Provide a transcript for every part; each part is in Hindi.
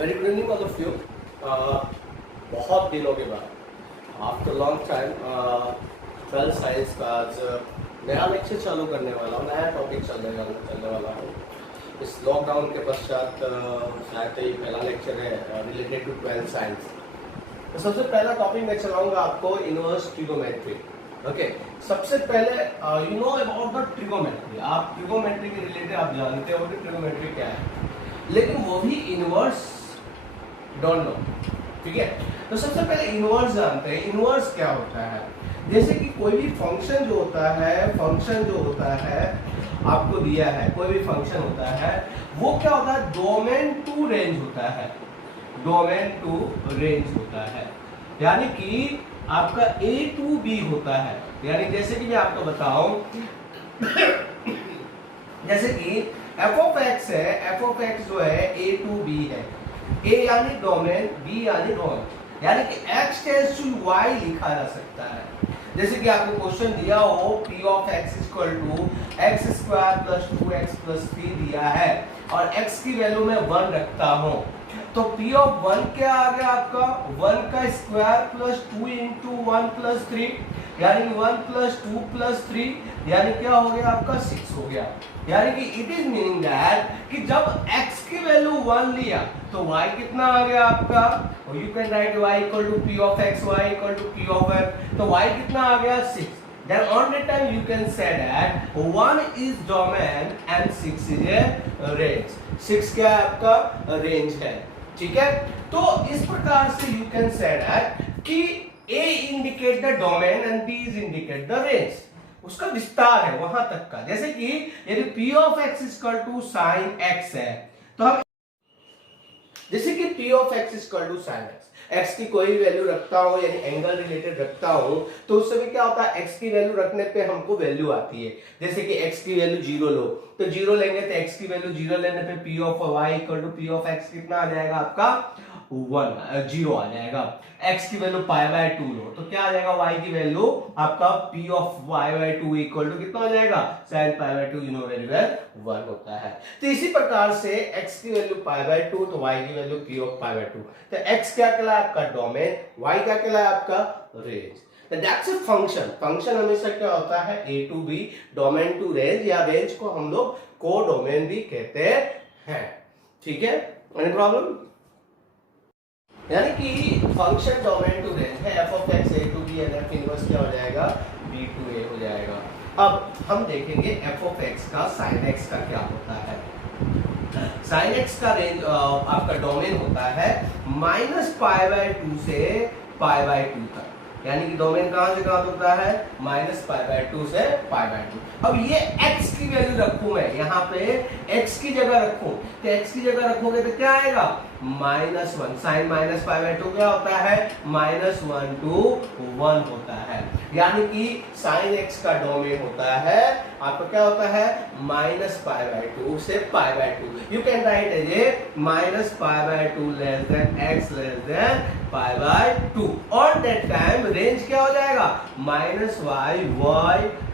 Very good evening all of you. बहुत दिनों के बाद आफ्टर लॉन्ग टाइम 12 साइंस का आज नया लेक्चर चालू करने वाला हूँ, नया टॉपिक चलने वाला हूँ। इस लॉकडाउन के पश्चात शायद ये पहला लेक्चर है रिलेटेड टू 12 साइंस। तो सबसे पहला टॉपिक मैं चलाऊंगा आपको इनवर्स ट्रिगोमेट्री। ओके, सबसे पहले you know about the trigonometry. आप ट्रिगोमेट्री के रिलेटेड आप जानते हो कि ट्रिगोमेट्री क्या है, लेकिन वो भी इनवर्स डोंट नो। ठीक है, तो सबसे पहले इनवर्स जानते हैं। इनवर्स क्या होता है? जैसे कि कोई भी फंक्शन जो होता है आपको दिया है, कोई भी फंक्शन होता है, वो क्या होता है? डोमेन टू रेंज होता है। डोमेन टू रेंज होता है, यानी कि आपका a टू b होता है। यानी जैसे कि मैं आपको बताऊं जैसे कि f ऑफ x है, f ऑफ x जो है a टू b है। a यानी डोमेन, b यानी डोमेन, यानी कि x टेंड्स टू y लिखा जा सकता है। जैसे कि आपको क्वेश्चन दिया हो p of x equal to x square plus 2x plus 3 दिया है और x की वैल्यू में 1 रखता हूं, तो p ऑफ 1 क्या आ गया आपका? 1 का स्क्वायर प्लस 2 इंटू 1 प्लस 3, यानी 1 प्लस 2 प्लस 3, यानी क्या हो गया आपका? 6 हो गया। यानी कि इट इज मीनिंग दैट कि जब x की वैल्यू 1 लिया तो y कितना आ गया आपका? You can write y equal to p of x, y equal to p of f, तो y कितना आ गया? 6। Then on that time you can say that 1 is domain and 6 is a range. 6 क्या है आपका? रेंज है। ठीक है, तो इस प्रकार से you can say that कि A indicate the domain and B is indicate the range. उसका विस्तार है वहां तक का। जैसे कि यदि p of x equal to sine x है, तो हम जैसे कि p of x equal to sine x की कोई वैल्यू रखता हूं, यानी एंगल रिलेटेड रखता हूं, तो उस समय क्या होता है? x की वैल्यू रखने पे हमको वैल्यू आती है। जैसे कि x की वैल्यू 0 लो, तो 0 लेंगे तो x की वैल्यू 0 लेने पे p of y equal to p of x कितना आ जाएगा आपका? 0 आ जाएगा। x की वैल्यू पाई बाय 2 लो, तो क्या आ जाएगा? y की वैल्यू आपका p of y by 2 equal to कितना आ जाएगा? sin pi by 2 you know very well 1 होता है। तो इसी प्रकार से x की वैल्यू पाई बाय 2, तो y की value p of pi by 2। तो x क्या कहलाया आपका? डोमेन, y क्या कहलाया आपका? Range. That's a function. Function हमेशा क्या होता है? a to b, domain to range, या रेंज को हम लोग को डोमेन भी कहते हैं। ठीक है, एनी प्रॉब्लम? यानी कि फंक्शन डोमेन टू रेंज है, f of x a to b, and f inverse क्या हो जाएगा? b टू a हो जाएगा। अब हम देखेंगे f ऑफ x का sin x का क्या होता है। sin x का रेंज आपका डोमेन होता है माइनस पाई बाय 2 से पाई बाय 2 तक, यानी कि डोमेन कहां से कहां होता है? माइनस पाई बाय 2 से पाई बाय 2। अब ये x की वैल्यू रखूं मैं यहाँ पे, x की जगह रखूं, तो x की जगह रखोगे तो क्या आएगा? -1। साइन माइनस पाई बाय 2 क्या होता है? -1 to 1 होता है। यानी कि साइन x का डोमेन होता है आपका क्या होता है? माइनस पाई बाय 2 से pi by 2। You can write as a minus pi by 2 less than x less than pi by 2। On that time range क्या हो जाएगा? -y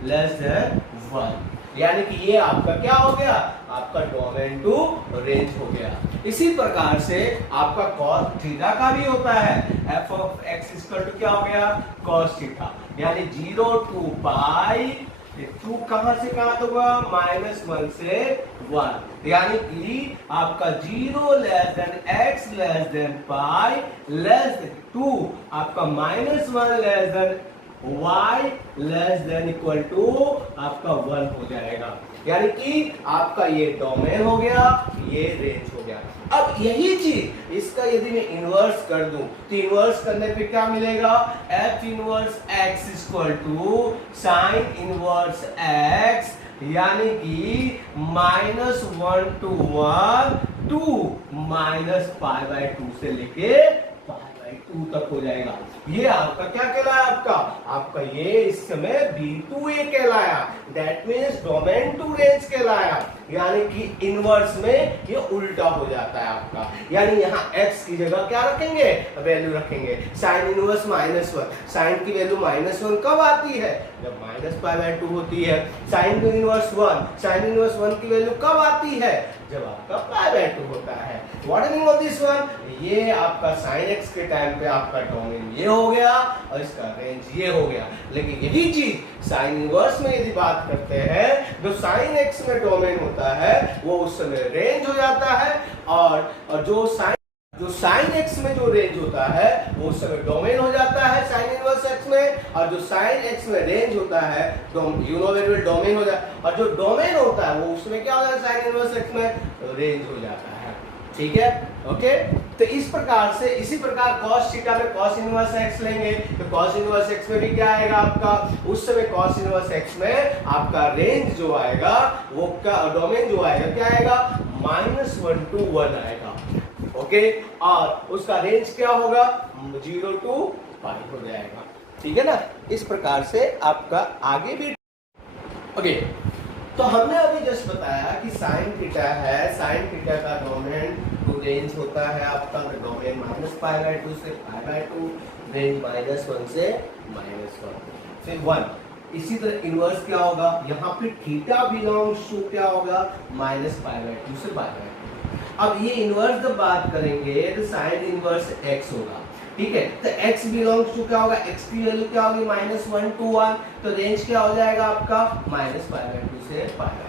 less than 1। यानी कि ये आपका क्या हो गया? आपका डोमेन टू रेंज हो गया। इसी प्रकार से आपका cos थीटा का भी होता है। f of x equal to क्या हो गया? cos थीटा, यानी 0 टू पाई, टू कहां से कहां होगा? -1 से 1, यानी कि आपका 0 less than x less than pi less than 2, आपका -1 less than y less than equal to आपका 1 हो जाएगा। यानी कि आपका ये डोमेन हो गया, ये रेंज हो गया। अब यही चीज इसका यदि मैं इनवर्स कर दूं, तो इनवर्स करने पे क्या मिलेगा? f inverse x equal to sine inverse x, यानी कि -1 to 1 to minus pi by 2 से लेके पाई बाय 2 तक हो जाएगा। ये आपका क्या कहलाया? आपका ये इस समय B2A कहलाया। That means domain to range कहलाया। यानी कि इनवर्स में ये उल्टा हो जाता है आपका, यानी यहाँ x की जगह क्या रखेंगे? वैल्यू रखेंगे। साइन इनवर्स -1, साइन की वैल्यू -1 कब आती है? जब -π/2 होती है। साइन इनवर्स 1, साइन इनवर्स 1 की वैल्यू कब आती है? जब आपका पाई बाय 2 होता है। What meaning of this one? ये आपका sin x के टाइम पे आपका डोमेन ये हो गया और इसका रेंज ये हो गया। लेकिन यही चीज साइन इनवर्स में यदि बात करते हैं, जो sin x में डोमेन होता है वो उस समय रेंज हो जाता है, और जो साइन x में जो रेंज होता है वो उस समय डोमेन हो जाता है साइन इनवर्स x में, और जो साइन x में रेंज होता है यू नो वेरिएबल डोमेन हो जाता है, और जो डोमेन होता है वो उसमें क्या होता है साइन इनवर्स x में रेंज हो जाता है। ठीक है, ओके। तो इस प्रकार से इसी प्रकार cos थीटा में cos इनवर्स x लेंगे तो cos इनवर्स x में भी क्या आएगा आपका, उस समय cos इनवर्स x में आपका रेंज जो आएगा वो का डोमेन जो आएगा क्या आएगा, -1 to 1 आएगा। ओके, और उसका रेंज क्या होगा, 0 to पाई हो जाएगा। ठीक है ना, इस प्रकार से आपका आगे भी ओके। तो हमने अभी जस्ट बताया कि साइन थीटा है, साइन थीटा का डोमेन टू रेंज होता है आपका डोमेन -π/2 से π/2, रेंज -1 से -1 फिर 1। इसी तरह इनवर्स क्या होगा, यहाँ पे थीटा बिलोंग्स टू क्या होगा, -π/2 से π/2। अब ये इनवर्स जब बात करेंगे तो साइन इनवर्स x होगा। ठीक है, तो x बिलोंग्स टू क्या होगा, x की वैल्यू क्या होगी, -1 to 1, तो रेंज क्या हो जाएगा आपका -π/2 से π/2।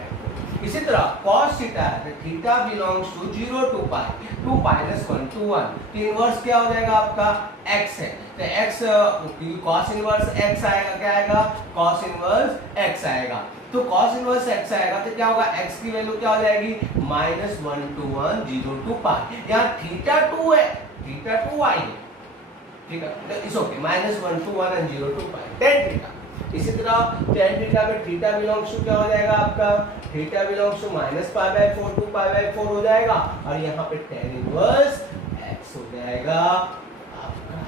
इसी तरह cos थीटा है तो theta belongs to 0 to π, to -1 to 1, तो इनवर्स क्या हो जाएगा आपका x है, तो x cos इनवर्स x आएगा, क्या आएगा, cos इनवर्स x आएगा। तो cos इनवर्स x आएगा तो क्या होगा, x की वैल्यू क्या हो जाएगी, -1 to 1, 0 to π। यहाँ थीटा 2 है, थीटा 2 आई है, ठीक है, it's okay, -1 to 1 and 0 to π, tan theta. इसी तरह tan थीटा में थीटा बिलोंग्स टू क्या हो जाएगा आपका, थीटा बिलोंग्स टू -π/4 to π/4 हो जाएगा, और यहाँ पे tan इनवर्स x हो जाएगा आपका।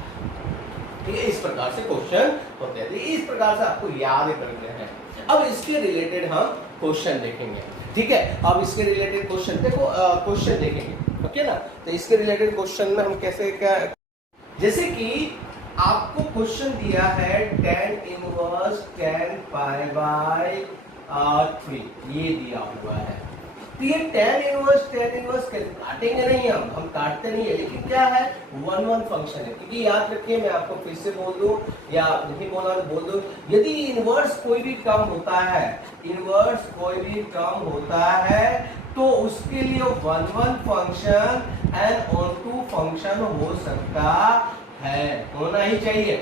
ठीक है, इस प्रकार से क्वेश्चन होते हैं, इस प्रकार से आपको याद करने हैं। अब इसके रिलेटेड हम क्वेश्चन देखेंगे। ठीक है, अब इसके रिलेटेड क्वेश्चन देखो, क्वेश्चन देखेंगे, ओके ना। तो इसके रिलेटेड क्वेश्चन में हम कैसे क्या, जैसे कि आपको क्वेश्चन दिया है tan इनवर्स tan π/3 ये दिया हुआ है। तो ये tan इनवर्स काटेंगे नहीं, हम काटते नहीं है, लेकिन क्या है, 1 फंक्शन है। क्योंकि याद रखिए, मैं आपको फिर से बोल दूं या नहीं बोला तो बोल दूं, यदि इनवर्स कोई भी टर्म होता है, इनवर्स कोई भी टर्म होता है तो उसके लिए 1 फंक्शन एंड ऑन2 फंक्शन हो सकता है, होना ही चाहिए।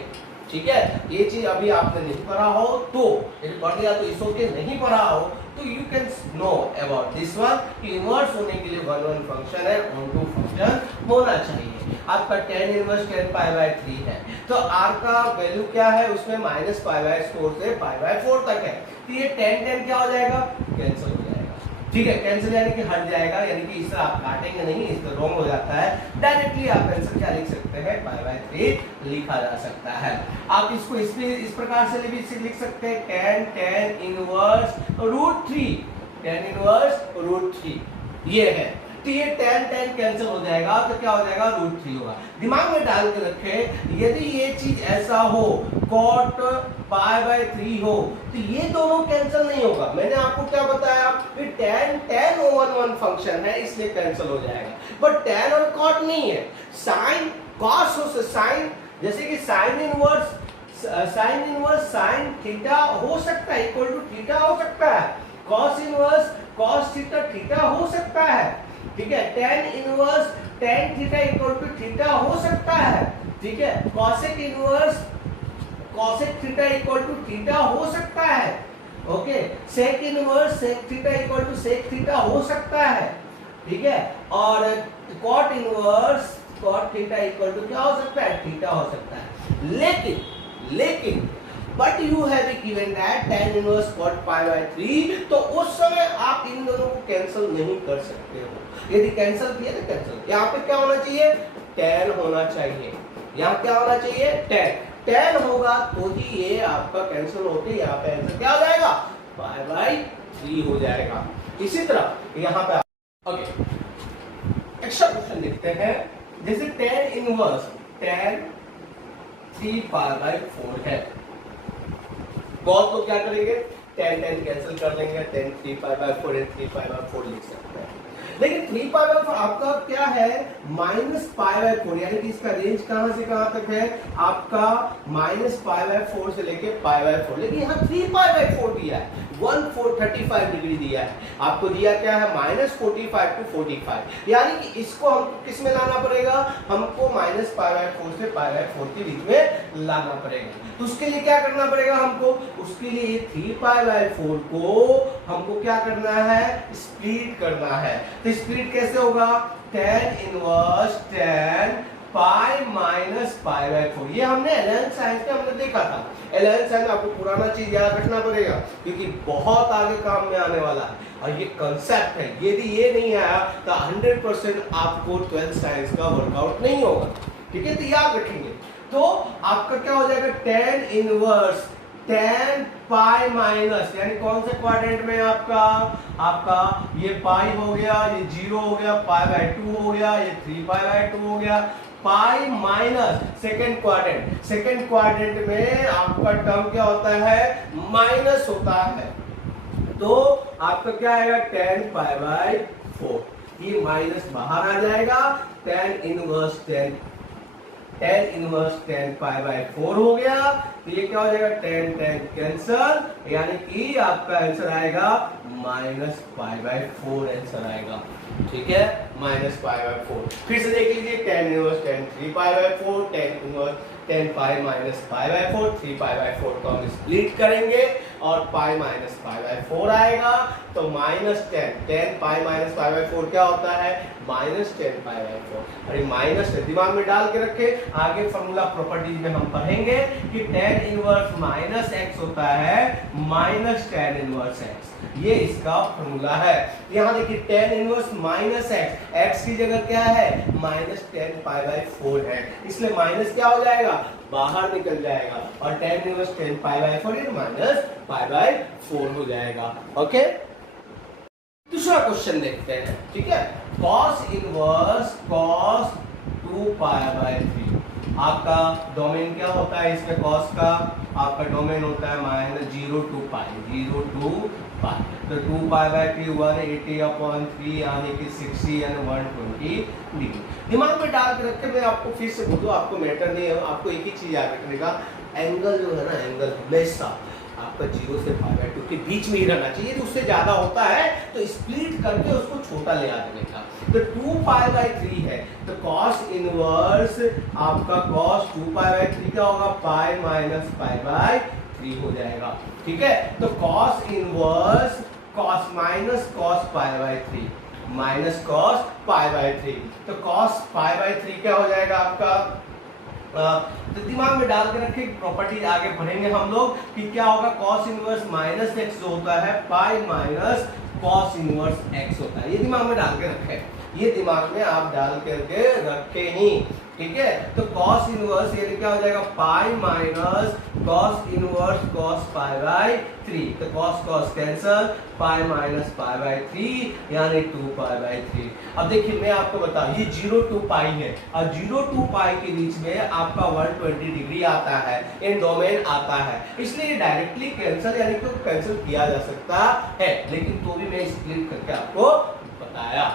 ठीक है, ये चीज अभी आपने नहीं पढ़ा हो तो यदि पढ़ लिया तो इस ओके, नहीं पढ़ा हो तो you can know about this one कि इनवर्स होने के लिए 1 फंक्शन है, ऑन2 फंक्शन होना चाहिए। आपका tan इनवर्स tan π/3 है, तो r का वैल्यू क्या है, उसमें -π/4 से π/4 तक है, तो ये tan क्या हो जाएगा, कैंसिल हो जाएगा। ठीक है, कैंसिल यानी कि हट जाएगा, यानी कि इस तरह आप काटेंगे नहीं, इस तरह रॉन्ग हो जाता है। डायरेक्टली आप आंसर क्या लिख सकते हैं, π/3 लिखा जा सकता है। आप इसको इस प्रकार से भी लिख सकते हैं, tan इनवर्स √3, tan इनवर्स √3 ये है, तो ये tan कैंसिल हो जाएगा, तो क्या हो जाएगा, √3 होगा। दिमाग में डाल के रखें, यदि ये चीज ऐसा हो, cot π/3 हो, तो ये दोनों कैंसिल नहीं होगा। मैंने आपको क्या बताया कि tan 1 फंक्शन है, इसलिए कैंसिल हो जाएगा, बट tan और cot नहीं है। sin cos हो, sin जैसे कि sin इनवर्स sin थीटा हो सकता है, इक्वल टू थीटा हो सकता है, cos इनवर्स cos थीटा हो सकता है। ठीक है, tan inverse tan theta equal to theta हो सकता है। ठीक है, cosec inverse cosec theta equal to theta हो सकता है। Okay, sec inverse sec theta equal to sec theta हो सकता है। ठीक है, और cot inverse cot theta equal to क्या हो सकता है, थीटा हो सकता है। लेकिन but you have given that tan inverse cot π/3, तो उस समय आप इन दोनों को कैंसिल नहीं कर सकते हो। यदि कैंसिल किया तो कैंसिल, यहाँ पे क्या होना चाहिए, tan होना चाहिए, यहाँ क्या होना चाहिए, tan होगा तो ही ये आपका कैंसिल होके यहाँ पे आंसर क्या हो जाएगा, π/3 हो जाएगा। इसी तरह यहाँ पे ओके, एक्स्ट्रा क्वेश्चन देखते हैं, जैसे tan इनवर्स tan 3π/4 है, बहुत लोग क्या करेंगे, tan कैंसिल कर लेंगे, tan 3π/4 3π/4 लिख सकते हैं। लेकिन 3π/4 आपका क्या है -π/4, यानी कि इसका रेंज कहां से कहां तक है आपका -π/4 से लेके π/4, लेकिन यहाँ 3π/4 दिया है, 135 डिग्री दिया है, आपको दिया क्या है -45 to 45, यानी कि इसको हमको किस में लाना पड़ेगा, हमको -π/4 से π/4 के बीच में लाना पड़ेगा। तो उसके लिए क्या करना पड़ेगा हमको, उसके लिए 3π/4 को हमको क्या करना है, स्प्लिट करना है। तो स्प्लिट कैसे होगा, tan inverse tan pi minus π/4, ये हमने 11th साइंस में हमने देखा था। 11th साइंस में आपको पुराना चीज याद रखना पड़ेगा क्योंकि बहुत आगे काम में आने वाला है और ये कंसेप्ट है, यदि ये नहीं आया तो 100% आपको 12th साइंस का वर्कआउट नहीं होगा, ठीक है, तो याद रखेंगे। तो आपका क्या हो जाएगा, tan inverse tan pi minus, यानी कौन से क्वाड्रेंट में आपका ये पाई हो गया, ये 0 हो गया, π/2 हो गया, ये 3π/2 हो गया, पाई माइनस सेकेंड क्वाड्रेंट में आपका टर्म क्या होता है, माइनस होता है। तो आपका क्या आएगा, tan π/4, ये माइनस बाहर आ जाएगा, tan इनवर्स tan π/4 हो गया, तो ये क्या हो जाएगा, tan कैंसल, यानी कि आपका आंसर आएगा -π/4 आंसर आएगा, ठीक है, -π/4। फिर से देख लीजिए, tan inverse tan 3π/4, tan inverse tan pi minus π/4, 3π/4 को हम स्प्लिट करेंगे और पाई माइनस π/4 आएगा, तो -tan पाई माइनस π/4 क्या होता है, -tan π/4। अरे माइनस दिमाग में डाल के रखे, आगे फॉर्मूला प्रॉपर्टीज में हम पढ़ेंगे कि tan इनवर्स माइनस x होता है tan इनवर्स x, ये इसका फॉर्मूला है। यहाँ देखिए tan इनवर्स माइनस x की जगह क्या है, -tan π/4 है, इसलिए माइनस क्या हो जाएगा, बाहर निकल जाएगा और tan इनवर्स tan π/4 -π/4 हो जाएगा। ओके, दूसरा क्वेश्चन देखते हैं, ठीक है, cos इनवर्स cos 2π/3, आपका डोमेन क्या होता है इसमें, cos का आपका डोमेन होता है -0 to π, तो 2π/3 180/3 यानी कि 60 यानी 120 डिग्री। दिमाग में डाल के रखे, मैं आपको फिर से बोलूं, आपको मैटर नहीं है, आपको एक ही चीज याद रखने का, एंगल जो है ना, एंगल हमेशा आपका 0 से π/2 के बीच में ही रहना चाहिए, तो उससे ज्यादा होता है तो स्प्लिट करके उसको छोटा ले आने का। तो 2π/3 है, तो cos इनवर्स आपका cos 2π/3 क्या होगा, पाई माइनस π/3 हो जाएगा, ठीक है। तो cos inverse cos minus cos π/3 minus cos π/3, तो cos π/3 क्या हो जाएगा आपका, तो दिमाग में डाल के रखे, प्रॉपर्टी आगे पढ़ेंगे हम लोग कि क्या होगा, cos इनवर्स माइनस x जो होता है पाई माइनस cos इनवर्स x होता है, ये दिमाग में डाल के रखे, ये दिमाग में आप डाल करके रखे ही, ठीक है। तो cos इनवर्स ये क्या हो जाएगा, पाई माइनस cos इनवर्स cos π/3, तो cos कैंसल, पाई माइनस π/3 यानी 2π/3। अब देखिए मैं आपको बताऊं, ये 0 to π है और 0 to π के बीच में आपका 120 डिग्री आता है, इन डोमेन आता है, इसलिए डायरेक्टली कैंसल यानी कि कैंसिल किया जा सकता है, लेकिन तो भी मैं स्प्लिट करके आपको बताया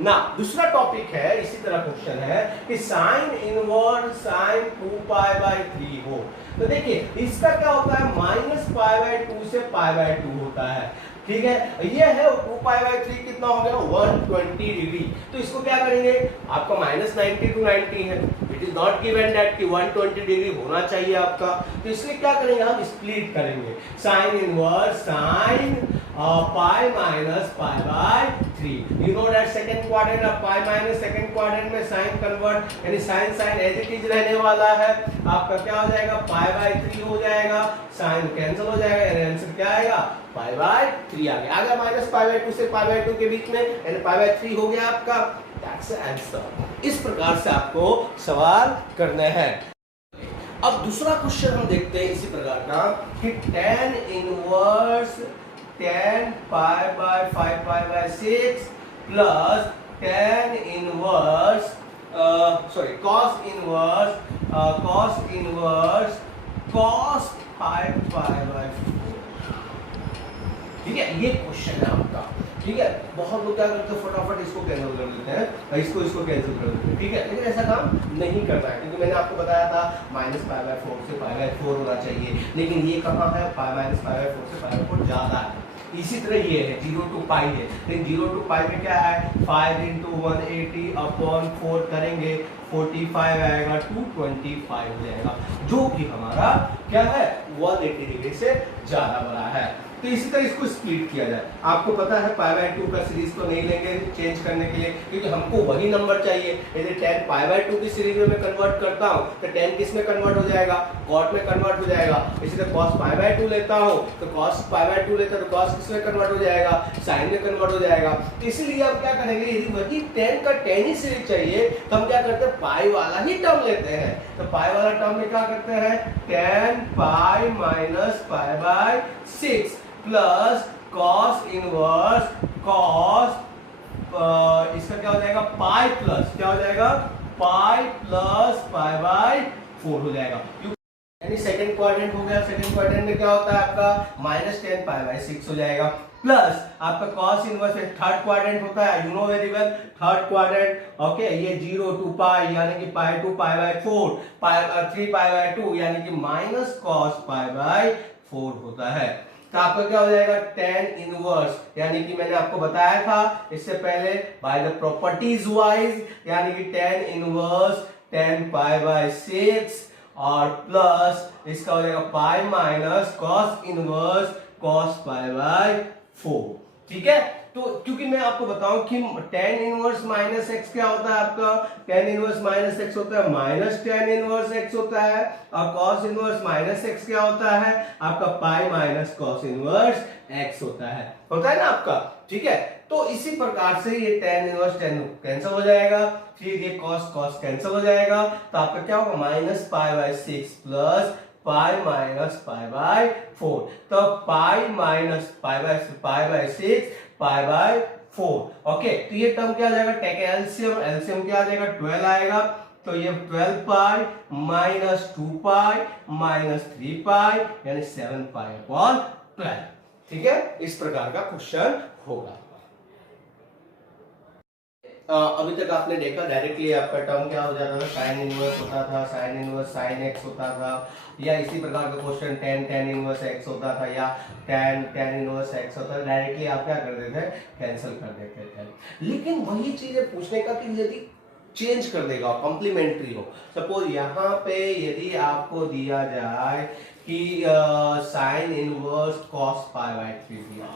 ना। दूसरा टॉपिक है, इसी तरह क्वेश्चन है कि साइन इनवर्स साइन 2π/3 हो, तो देखिए इसका क्या होता है, -π/2 से π/2 होता है, ठीक है, ये है 2π/3 कितना हो गया, 120 डिग्री। तो इसको क्या करेंगे, आपका -90 to 90 है, it is not given that कि 120 डिग्री होना चाहिए आपका, तो इसलिए क्या करेंगे, हम स्प्लिट करेंगे, sine inverse sine pi minus π/3। You know that second quadrant of pi minus second quadrant में साइन कन्वर्ट, यानी sine sine as it is रहने वाला है, आपका क्या हो जाएगा, π/3 हो जाएगा, साइन कैंसिल हो जाएगा, यानी आंसर क्या आएगा, π/3 आ गया। अगर -π/2 से π/2 के बीच में यानी π/3 हो गया आपका, दैट्स आंसर। इस प्रकार से आपको सवाल करना है। अब दूसरा क्वेश्चन हम देखते हैं इसी प्रकार का कि tan inverse tan π/5π/6 plus tan inverse cos inverse cos 5π/4, ठीक है, ये क्वेश्चन है आपका। ठीक है, बहुत लोग क्या करते हैं फटाफट इसको कैंसिल कर देते हैं, इसको कैंसिल कर देते हैं, ठीक है, लेकिन ऐसा काम नहीं करना है, क्योंकि मैंने आपको बताया था -π/4 से π/4 होना चाहिए, लेकिन ये कहाँ है, -π/4 से π/4 ज़्यादा है। इसी तरह ये है 0 to π है, लेकिन 0 to π में क्या है, 5 × 180/4 करेंगे 45 आएगा, 225 हो जाएगा, जो कि हमारा क्या है 180 डिग्री से ज़्यादा बड़ा है। तो इसी तरह इसको स्प्लिट किया जाए। आपको पता है π/2 का सीरीज तो नहीं लेंगे चेंज करने के लिए, क्योंकि हमको वही नंबर चाहिए। यदि 10 π/2 की सीरीज में मैं कन्वर्ट करता हूँ तो 10 किस में कन्वर्ट हो जाएगा, cot में कन्वर्ट हो जाएगा। इसी तरह cos π/2 लेता हूँ तो cos π/2 लेता हूँ तो cos किस में कन्वर्ट हो जाएगा, sin में कन्वर्ट हो जाएगा। तो इसलिए हम क्या करेंगे, यदि वही 10 का 10 ही सीरीज चाहिए तो हम क्या करते हैं, पाई वाला ही टर्म लेते हैं। तो पाई वाला टर्म में क्या करते हैं, 10 π - π/6 प्लस cos इनवर्स cos इसका क्या हो जाएगा, पाई प्लस क्या हो जाएगा, पाई प्लस π/4 हो जाएगा। यानी सेकंड क्वाड्रेंट हो गया। सेकंड क्वाड्रेंट में क्या होता है आपका -10 π/6 हो जाएगा, प्लस आपका cos इनवर्स में थर्ड क्वाड्रेंट होता है, you know very well, third quadrant. Okay, ये 0 to π यानी कि π/2 π/4, 3 π/2 यानी कि -cos π/4 होता है। तो आपका क्या हो जाएगा, tan इनवर्स, यानी कि मैंने आपको बताया था इससे पहले बाय द प्रॉपर्टीज वाइज, यानी कि tan इनवर्स 10 π/6 और प्लस इसका हो जाएगा पाई माइनस cos इनवर्स cos π/4। ठीक है, तो क्योंकि मैं आपको बताऊं कि tan इनवर्स माइनस एक्स क्या होता है, आपका tan इनवर्स माइनस एक्स होता है माइनस tan इनवर्स एक्स होता है, और cos इनवर्स माइनस एक्स क्या होता है, आपका पाई माइनस cos इनवर्स एक्स होता है ना आपका। ठीक है, तो इसी प्रकार से ये tan इनवर्स tan कैंसिल हो जाएगा, फिर ये cos कैंसिल हो जाएगा, तो आपका क्या होगा -π/6 प्लस पाई माइनस π/4, तो पाई माइनस π/6 π/4। ओके, तो ये टर्म क्या आ जाएगा, टेक एलसीएम, एलसीएम क्या आ जाएगा 12 आएगा, तो ये 12 पाई माइनस 2 पाई माइनस 3 पाई यानी 7 π/12। ठीक है, इस प्रकार का क्वेश्चन होगा। अभी तक आपने देखा डायरेक्टली आपका टर्म क्या हो जाता था, साइन इनवर्स होता था, साइन इनवर्स साइन एक्स होता था, या इसी प्रकार का क्वेश्चन tan इनवर्स एक्स होता था, या tan इनवर्स एक्स होता था। डायरेक्टली आप क्या कर देते थे, कैंसिल कर देते थे। लेकिन वही चीज है पूछने का कि यदि चेंज कर देगा, कॉम्प्लीमेंट्री हो, सपोज यहाँ पे यदि आपको दिया जाए कि साइन इनवर्स cos π/3 दिया,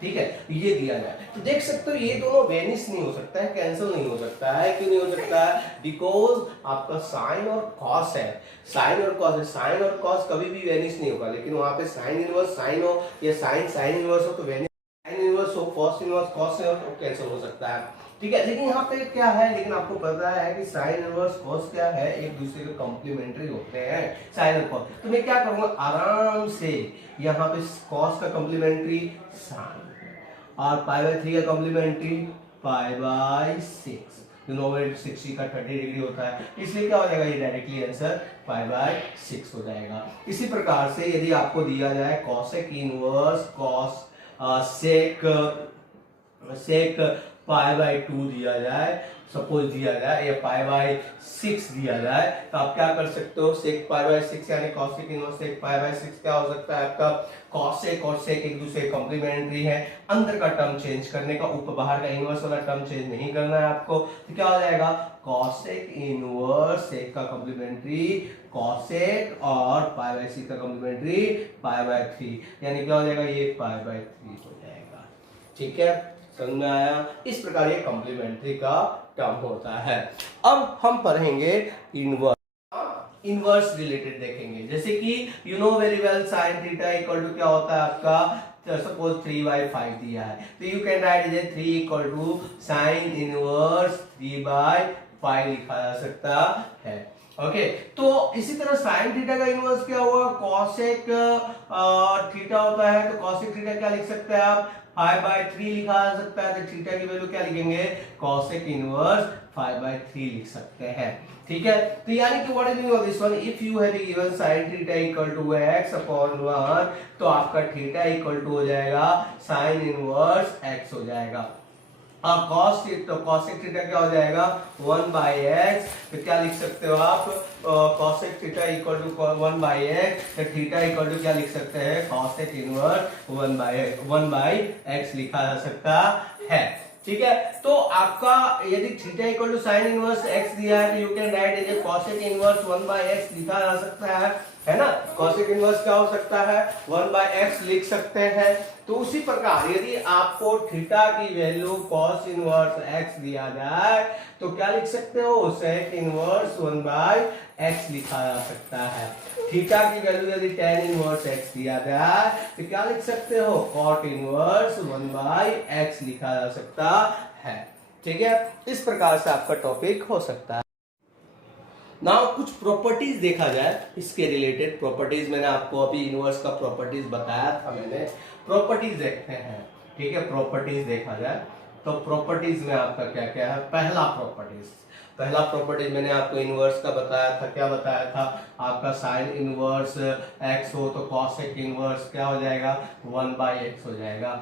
ठीक है, ये दिया जाए तो देख सकते हो ये दोनों वेनिश नहीं हो सकता है, कैंसिल नहीं हो सकता है। क्यों नहीं हो सकता है, बिकॉज आपका साइन और कॉस है, साइन और कॉस है, साइन और कॉस कभी भी वेनिश नहीं होगा, लेकिन वहां पे साइन इनवर्स साइन हो या साइन इनवर्स हो तो वेनिश, साइन इनवर्स हो कॉस इनवर्स कॉस इनवर्स तो कैंसिल हो सकता है। ठीक है, लेकिन यहाँ पे क्या है, लेकिन आपको पता है कि साइन इनवर्स कॉस क्या है, एक दूसरे के कॉम्प्लीमेंट्री होते हैं साइन और कॉस। तो मैं क्या करूंगा, आराम से यहाँ पे कॉस का कॉम्प्लीमेंट्री साइन और π/3 का कॉम्प्लीमेंट्री π/6, यू नो 60 का 30 डिग्री होता है, इसलिए क्या हो जाएगा, ये डायरेक्टली आंसर π/6 हो जाएगा। इसी प्रकार से यदि आपको दिया जाए cosec इनवर्स cos sec π/2 दिया जाए, सपोज दिया जाए, या π/6 दिया जाए, तो आप क्या कर सकते हो, sec π/6 यानी cosec इनवर्स sec π/6 क्या हो सकता है आपका, cosec और sec एक दूसरे कॉम्प्लीमेंट्री है, अंदर का टर्म चेंज करने का, ऊपर बाहर का इनवर्स वाला टर्म चेंज नहीं करना है आपको, तो क्या हो जाएगा, cosec इनवर्स sec का कॉम्प्लीमेंट्री cosec और π/6 का कॉम्प्लीमेंट्री π/3, यानी क्या हो जाएगा, ये π/3 हो जाएगा। ठीक है, समझ में आया, इस प्रकार ये कॉम्प्लीमेंट्री का टर्म होता है। अब हम पढ़ेंगे इनवर्स रिलेटेड देखेंगे, जैसे कि you know very well sin theta equal to क्या होता है आपका, सपोज 3/5 दिया है, तो you can write it 3 equal to sin inverse 3/5 लिखा जा सकता है। ओके, तो इसी तरह sin थीटा का इनवर्स क्या हुआ, cosec थीटा होता है, तो cosec थीटा क्या लिख सकते हैं आप, 5/3 लिखा जा सकता है, तो थीटा की वैल्यू क्या लिखेंगे, cosec इनवर्स 5/3 लिख सकते हैं। ठीक है, तो यानी कि what is meaning of this one, if you have given sin theta equal to x/1 तो आपका थीटा इक्वल टू हो जाएगा sin इनवर्स x हो जाएगा। अब cos थीटा क्या हो जाएगा 1/x, तो क्या लिख सकते हो आप cosec theta equal to 1/x, तो थीटा इक्वल टू क्या लिख सकते हैं cosec इनवर्स 1/x लिखा जा सकता है। ठीक है, तो आपका यदि theta equal to sine inverse x दिया है तो you can write as cosec inverse 1/x लिखा जा सकता है ना। cosec इनवर्स क्या हो सकता है 1/x लिख सकते हैं। तो उसी प्रकार यदि आपको थीटा की वैल्यू cos इनवर्स x दिया जाए तो क्या लिख सकते हो sec इनवर्स 1/x लिखा जा सकता है। थीटा की वैल्यू यदि tan इनवर्स x दिया जाए तो क्या लिख सकते हो cot इनवर्स 1/x लिखा जा सकता है। ठीक है, इस प्रकार से आपका टॉपिक हो सकता है। नाउ कुछ प्रॉपर्टीज देखा जाए, इसके रिलेटेड प्रॉपर्टीज मैंने आपको अभी इनवर्स का प्रॉपर्टीज बताया था, मैंने प्रॉपर्टीज देखते हैं। ठीक है, प्रॉपर्टीज देखा जाए तो प्रॉपर्टीज में आपका क्या क्या है। पहला प्रॉपर्टीज मैंने आपको इनवर्स का बताया था। क्या बताया था आपका साइन इनवर्स x हो तो cosec इनवर्स क्या हो जाएगा 1/x हो जाएगा।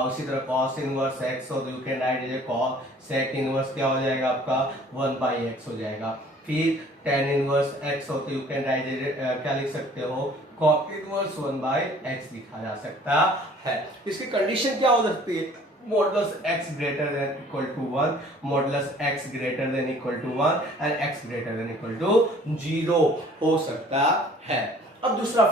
उसी तरह cos इनवर्स x हो तो you can write as cosec inverse क्या हो जाएगा आपका 1/x हो जाएगा। फिर tan इनवर्स x हो तो यू कैन राइट क्या लिख सकते हो cot इनवर्स 1/x लिखा जा सकता है। इसकी कंडीशन क्या हो सकती है modulus x greater than equal to 1, modulus x greater than equal to 1 and x greater than equal to 0 हो सकता है। अब दूसरा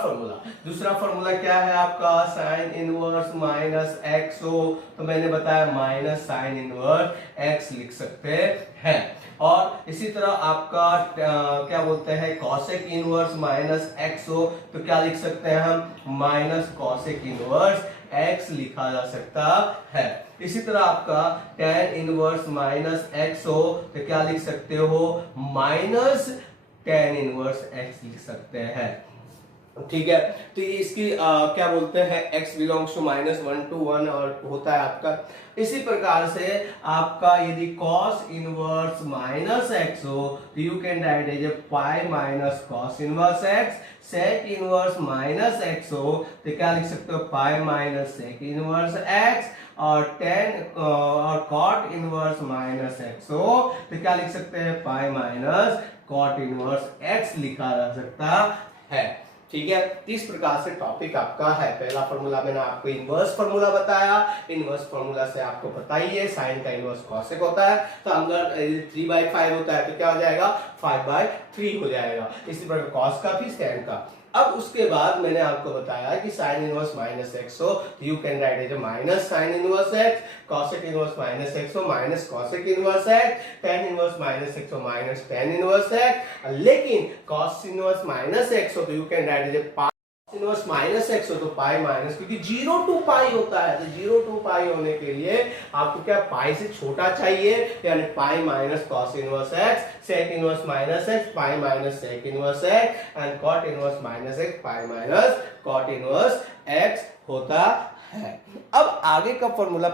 फॉर्मूला क्या है आपका साइन इनवर्स माइनस x हो तो मैंने बताया माइनस साइन इनवर्स x लिख सकते हैं। और इसी तरह आपका क्या बोलते हैं cosec इनवर्स माइनस x हो तो क्या लिख सकते हैं हम माइनस cosec इनवर्स x लिखा जा सकता है। इसी तरह आपका tan इनवर्स माइनस x हो तो क्या लिख सकते हो माइनस tan इनवर्स x लिख सकते हैं। ठीक है, तो इसकी क्या बोलते हैं x बिलोंग्स टू -1 to 1 और होता है आपका। इसी प्रकार से आपका यदि cos इनवर्स माइनस x हो तो you can write as pi minus cos inverse x। sec inverse minus x हो तो क्या लिख सकते हो pi minus sec inverse x। और cot इनवर्स माइनस x हो तो क्या लिख सकते हैं pi minus cot inverse x लिखा जा सकता है। ठीक है, इस प्रकार से टॉपिक आपका है। पहला फॉर्मूला मैंने आपको इनवर्स फॉर्मूला बताया। इनवर्स फॉर्मूला से आपको पता ही है साइन का इनवर्स cosec होता है, तो अगर 3/5 होता है तो क्या हो जाएगा 5/3 हो जाएगा। इसी प्रकार cos का भी tan का। अब उसके बाद मैंने आपको बताया कि साइन इनवर्स माइनस x हो तो you can write as minus sine inverse x, cosec inverse minus x हो minus cosec inverse x, tan inverse minus x हो माइनस tan इनवर्स x। लेकिन cos इनवर्स माइनस x हो तो you can write as inverse minus x हो तो पाई माइनस, क्योंकि 0 to पाई होता है तो 0 to पाई होने के लिए आपको क्या पाई से छोटा चाहिए, यानी पाई minus cos inverse x, sec inverse minus x, pi minus sec inverse x and cot inverse minus x, pi minus cot inverse x होता है। अब आगे का फॉर्मूला